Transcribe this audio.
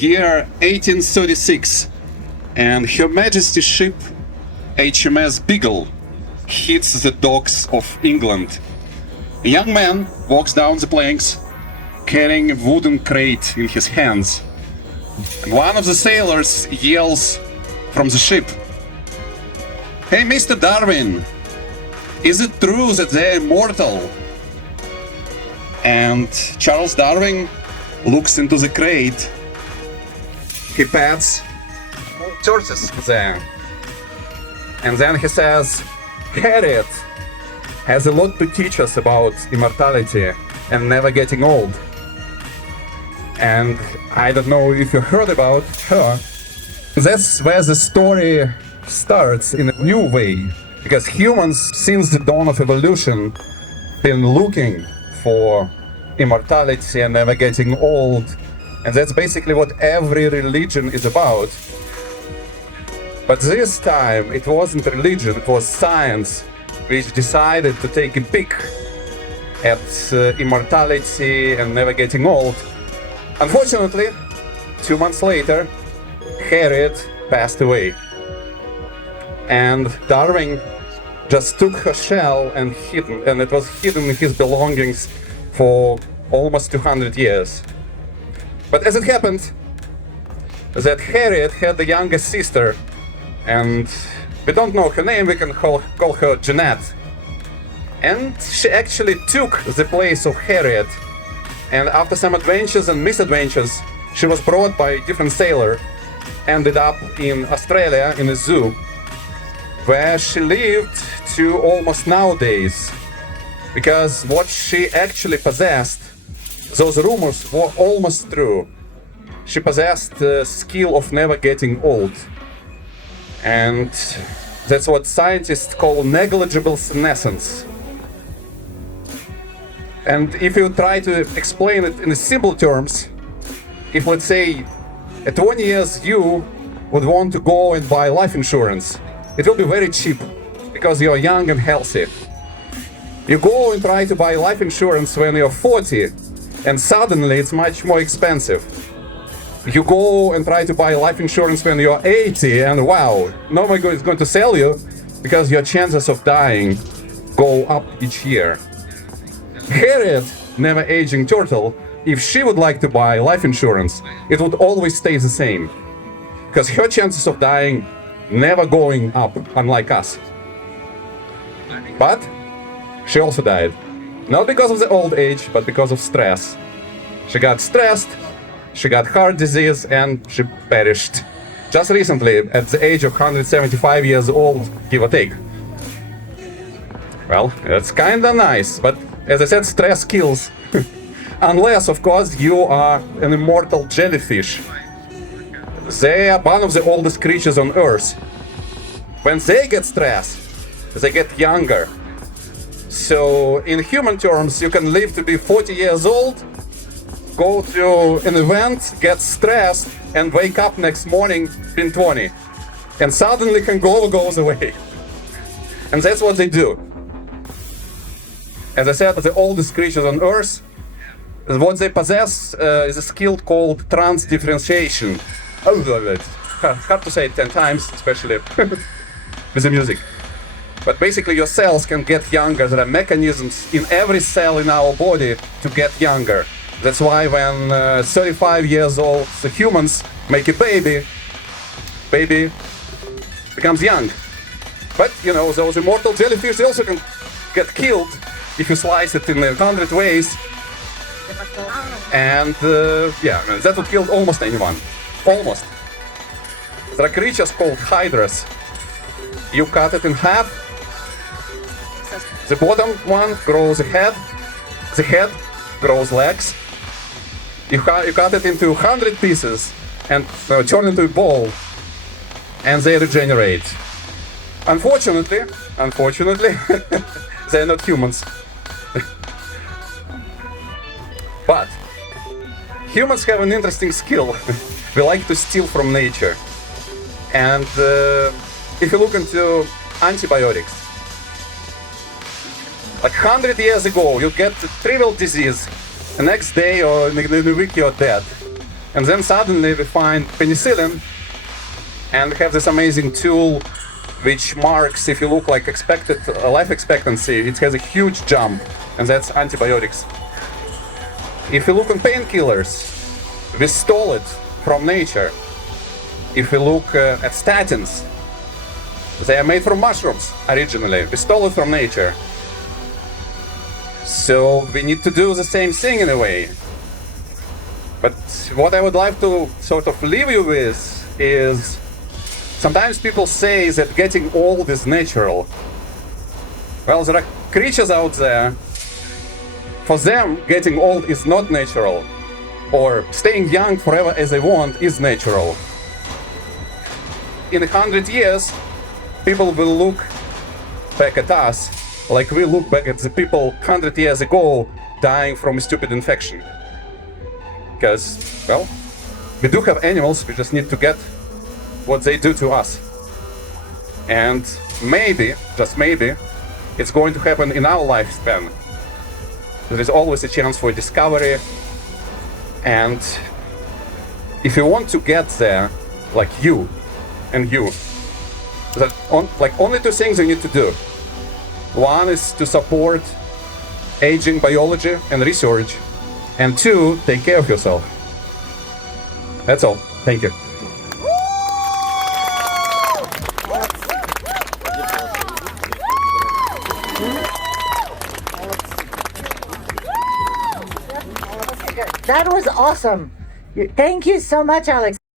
year 1836, and Her Majesty's ship HMS Beagle hits the docks of England. A young man walks down the planks carrying a wooden crate in his hands. And one of the sailors yells from the ship, "Hey, Mr. Darwin, is it true that they're immortal?" And Charles Darwin looks into the crate. He pats Tortoise there. And then he says, "Harriet has a lot to teach us about immortality and never getting old." And I don't know if you heard about her. That's where the story starts in a new way. Because humans, since the dawn of evolution, been looking for immortality and never getting old. And that's basically what every religion is about. But this time, it wasn't religion, it was science, which decided to take a peek at immortality and never getting old. Unfortunately, 2 months later, Harriet passed away. And Darwin just took her shell and it was hidden in his belongings for almost 200 years. But as it happened, that Harriet had a younger sister, and we don't know her name, we can call her Jeanette. And she actually took the place of Harriet. And after some adventures and misadventures, she was brought by a different sailor, ended up in Australia in a zoo, where she lived to almost nowadays. Because what she actually possessed, those rumors were almost true. She possessed the skill of never getting old. And that's what scientists call negligible senescence. And if you try to explain it in simple terms, if let's say at 20 years you would want to go and buy life insurance, it will be very cheap because you're young and healthy. You go and try to buy life insurance when you're 40, and suddenly it's much more expensive. You go and try to buy life insurance when you're 80, and wow, nobody is going to sell you because your chances of dying go up each year. Harriet, never aging turtle, if she would like to buy life insurance, it would always stay the same. Because her chances of dying never going up, unlike us. But she also died. Not because of the old age, but because of stress. She got stressed, she got heart disease, and she perished. Just recently, at the age of 175 years old, give or take. Well, that's kinda nice, but as I said, stress kills. Unless, of course, you are an immortal jellyfish. They are one of the oldest creatures on Earth. When they get stressed, they get younger. So, in human terms, you can live to be 40 years old, go to an event, get stressed, and wake up next morning being 20. And suddenly hangover goes away. And that's what they do. As I said, the oldest creatures on Earth, what they possess is a skill called transdifferentiation. Hard to say it 10 times, especially with the music. But basically your cells can get younger. There are mechanisms in every cell in our body to get younger. That's why when 35 years old the humans make a baby becomes young. But, you know, those immortal jellyfish, they also can get killed if you slice it in 100 ways. And, yeah, that would kill almost anyone. Almost. There are creatures called Hydras. You cut it in half. The bottom one grows a head. The head grows legs. You cut it into 100 pieces and turn into a ball. And they regenerate. Unfortunately, they're not humans. But humans have an interesting skill. We like to steal from nature. And if you look into antibiotics, like 100 years ago, you get a trivial disease. The next day or in a week you're dead. And then suddenly we find penicillin, and we have this amazing tool which marks, if you look like expected life expectancy, it has a huge jump, and that's antibiotics. If you look on painkillers, we stole it from nature. If you look at statins, they are made from mushrooms originally. We stole it from nature. So we need to do the same thing in a way. But what I would like to sort of leave you with is, sometimes people say that getting old is natural. Well, there are creatures out there, for them getting old is not natural. Or staying young forever as they want is natural. In 100 years, people will look back at us like we look back at the people 100 years ago dying from a stupid infection. Because, well, we do have animals, we just need to get what they do to us. And maybe, just maybe, it's going to happen in our lifespan. There is always a chance for discovery. And if you want to get there, like you and you, only two things you need to do. One is to support aging biology and research, and two, take care of yourself. That's all. Thank you. That was awesome. Thank you so much, Alex.